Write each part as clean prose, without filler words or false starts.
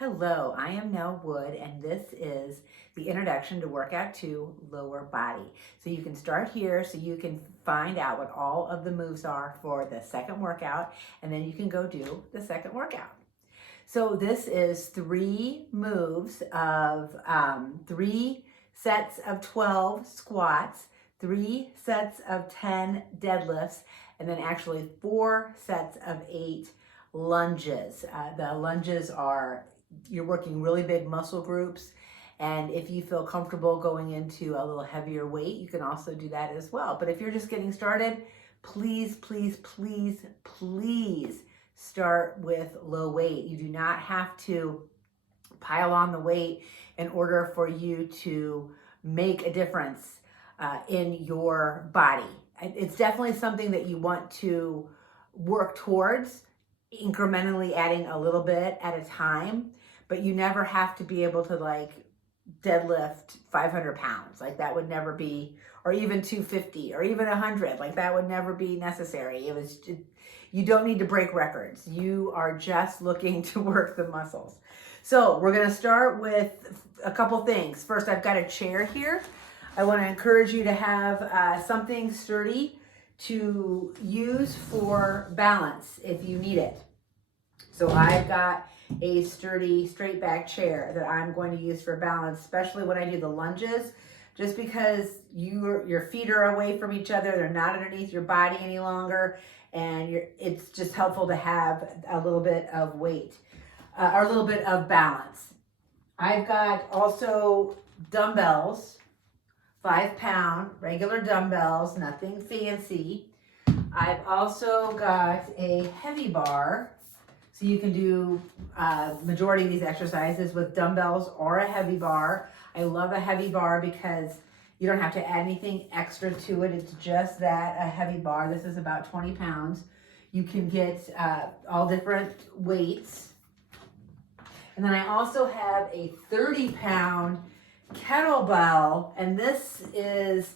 Hello, I am Nell Wood, and this is the introduction to Workout 2 Lower Body. So you can start here so you can find out what all of the moves are for the second workout, and then you can go do the second workout. So this is 3 moves of 3 sets of 12 squats, 3 sets of 10 deadlifts, and then actually 4 sets of 8 lunges. The lunges are, you're working really big muscle groups, and if you feel comfortable going into a little heavier weight, you can also do that as well. But if you're just getting started, please, please, please, please start with low weight. You do not have to pile on the weight in order for you to make a difference in your body. It's definitely something that you want to work towards, incrementally adding a little bit at a time, but you never have to be able to like deadlift 500 pounds. Like that would never be, or even 250 or even 100. Like that would never be necessary. You don't need to break records. You are just looking to work the muscles. So we're going to start with a couple things. First, I've got a chair here. I want to encourage you to have something sturdy to use for balance if you need it. So I've got a sturdy straight back chair that I'm going to use for balance, especially when I do the lunges, just because your feet are away from each other. They're not underneath your body any longer. And it's just helpful to have a little bit of weight or a little bit of balance. I've got also dumbbells, 5-pound regular dumbbells, nothing fancy. I've also got a heavy bar, so you can do majority of these exercises with dumbbells or a heavy bar. I love a heavy bar because you don't have to add anything extra to it. It's just that, a heavy bar. This is about 20 pounds. You can get all different weights. And then I also have a 30-pound kettlebell, and this is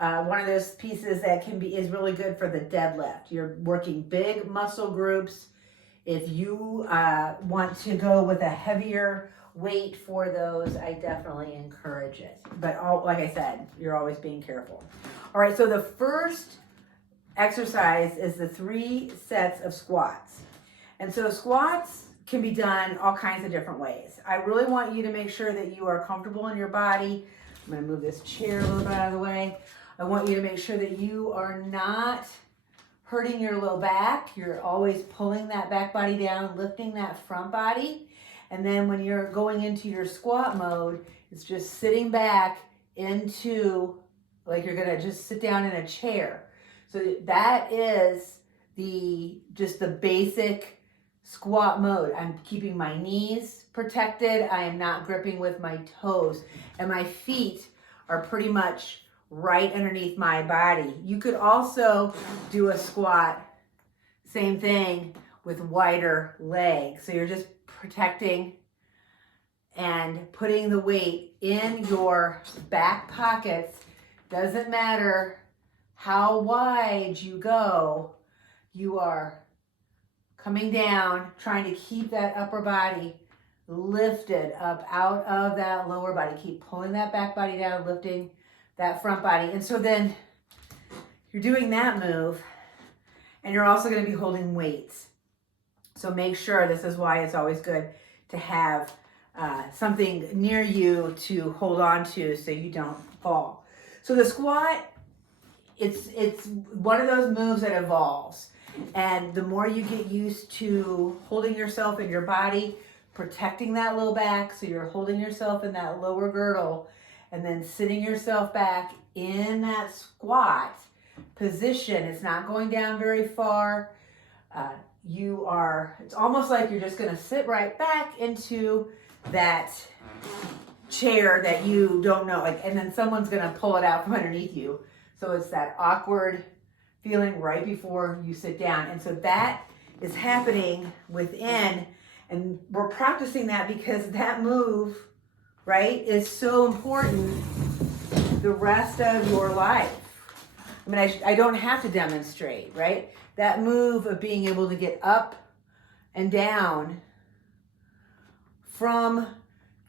one of those pieces that is really good for the deadlift. You're working big muscle groups. If you want to go with a heavier weight for those, I definitely encourage it. But like I said, you're always being careful. All right, so the first exercise is the 3 sets of squats. And so squats can be done all kinds of different ways. I really want you to make sure that you are comfortable in your body. I'm going to move this chair a little bit out of the way. I want you to make sure that you are not hurting your low back. You're always pulling that back body down, lifting that front body. And then when you're going into your squat mode, it's just sitting back into, like you're gonna just sit down in a chair. So that is just the basic squat mode. I'm keeping my knees protected. I am not gripping with my toes. And my feet are pretty much right underneath my body. You could also do a squat, same thing, with wider legs. So you're just protecting and putting the weight in your back pockets. Doesn't matter how wide you go, you are coming down, trying to keep that upper body lifted up out of that lower body. Keep pulling that back body down, lifting that front body. And so then you're doing that move, and you're also going to be holding weights. So make sure, this is why it's always good to have something near you to hold on to so you don't fall. So the squat, it's one of those moves that evolves. And the more you get used to holding yourself in your body, protecting that low back, so you're holding yourself in that lower girdle, and then sitting yourself back in that squat position. It's not going down very far. It's almost like you're just gonna sit right back into that chair that you don't know, and then someone's gonna pull it out from underneath you. So it's that awkward feeling right before you sit down. And so that is happening within, and we're practicing that because that move, right, is so important the rest of your life. I mean, I don't have to demonstrate, right? That move of being able to get up and down from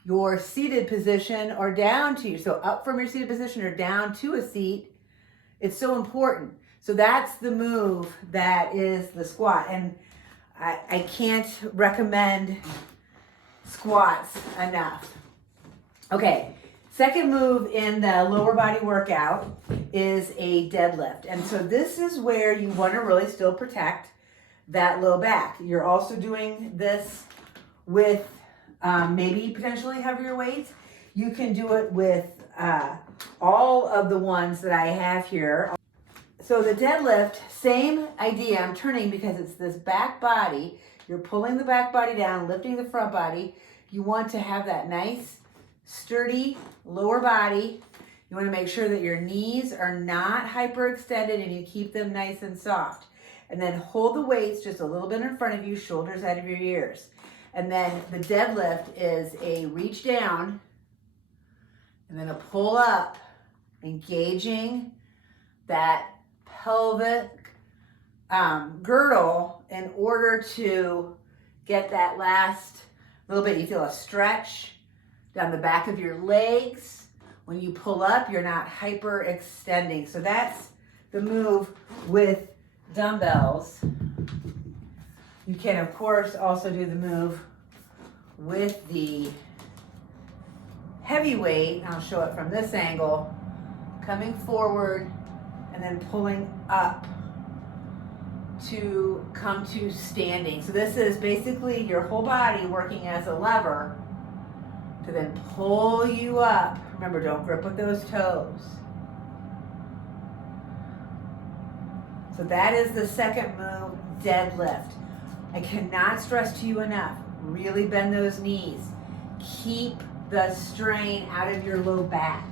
your seated position or down to you. So up from your seated position or down to a seat. It's so important. So that's the move that is the squat. And I can't recommend squats enough. Okay, second move in the lower body workout is a deadlift. And so this is where you want to really still protect that low back. You're also doing this with maybe potentially heavier weights. You can do it with all of the ones that I have here. So the deadlift, same idea. I'm turning because it's this back body. You're pulling the back body down, lifting the front body. You want to have that nice, sturdy lower body. You want to make sure that your knees are not hyperextended and you keep them nice and soft. And then hold the weights just a little bit in front of you, shoulders out of your ears. And then the deadlift is a reach down and then a pull up, engaging that pelvic girdle in order to get that last little bit. You feel a stretch down the back of your legs. When you pull up, you're not hyperextending. So that's the move with dumbbells. You can, of course, also do the move with the heavy weight. I'll show it from this angle, coming forward and then pulling up to come to standing. So this is basically your whole body working as a lever to then pull you up. Remember, don't grip with those toes. So that is the second move, deadlift. I cannot stress to you enough, really bend those knees. Keep the strain out of your low back.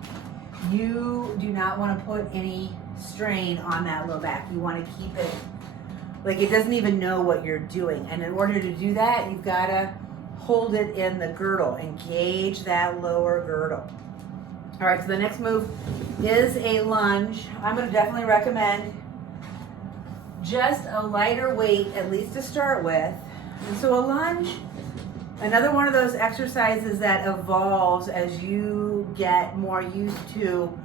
You do not want to put any strain on that low back. You want to keep it like it doesn't even know what you're doing. And in order to do that, you've got to hold it in the girdle. Engage that lower girdle. All right, so the next move is a lunge. I'm going to definitely recommend just a lighter weight, at least to start with. And so a lunge, another one of those exercises that evolves as you get more used to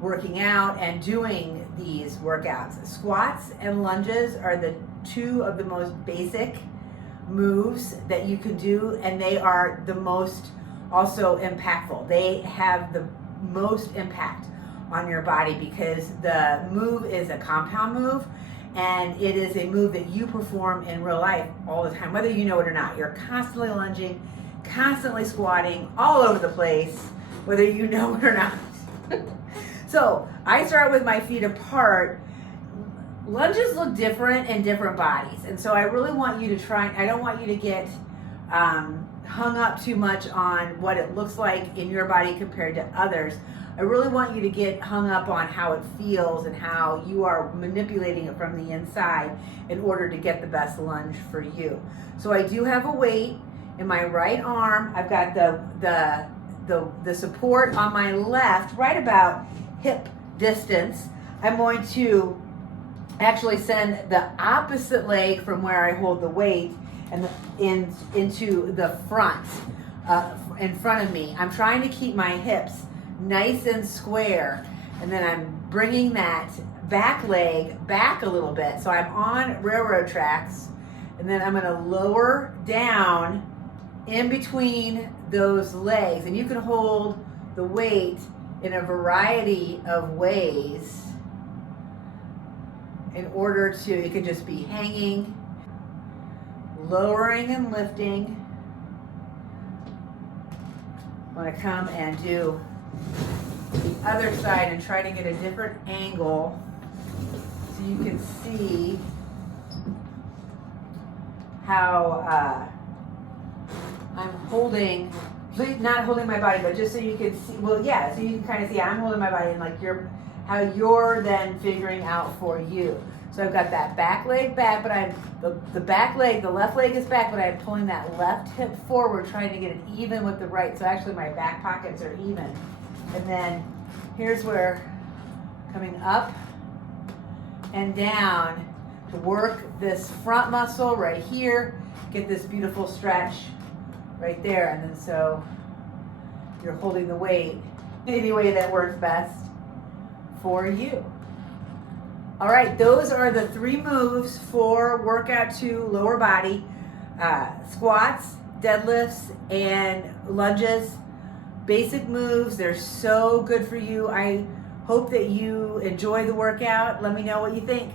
working out and doing these workouts. Squats and lunges are the two of the most basic moves that you can do, and they are the most also impactful. They have the most impact on your body because the move is a compound move, and it is a move that you perform in real life all the time, whether you know it or not. You're constantly lunging, constantly squatting all over the place, whether you know it or not. So I start with my feet apart. Lunges look different in different bodies. And so I really want you to try, I don't want you to get hung up too much on what it looks like in your body compared to others. I really want you to get hung up on how it feels and how you are manipulating it from the inside in order to get the best lunge for you. So I do have a weight in my right arm. I've got the support on my left, right about hip distance. I'm going to actually send the opposite leg from where I hold the weight and into the front, in front of me. I'm trying to keep my hips nice and square, and then I'm bringing that back leg back a little bit. So I'm on railroad tracks, and then I'm going to lower down in between those legs. And you can hold the weight in a variety of ways in order to, it could just be hanging, lowering and lifting. I'm going to come and do the other side and try to get a different angle so you can see how I'm holding, not holding my body, but just so you can see, well, yeah, so you can kind of see I'm holding my body and like how you're then figuring out for you. So I've got that back leg back, but I'm, the back leg, the left leg is back, but I'm pulling that left hip forward, trying to get it even with the right. So actually my back pockets are even. And then here's where coming up and down to work this front muscle right here, get this beautiful stretch right there. And then so you're holding the weight any way that works best for you. All right, those are the 3 moves for workout 2 lower body, squats, deadlifts, and lunges. Basic moves, they're so good for you. I hope that you enjoy the workout. Let me know what you think.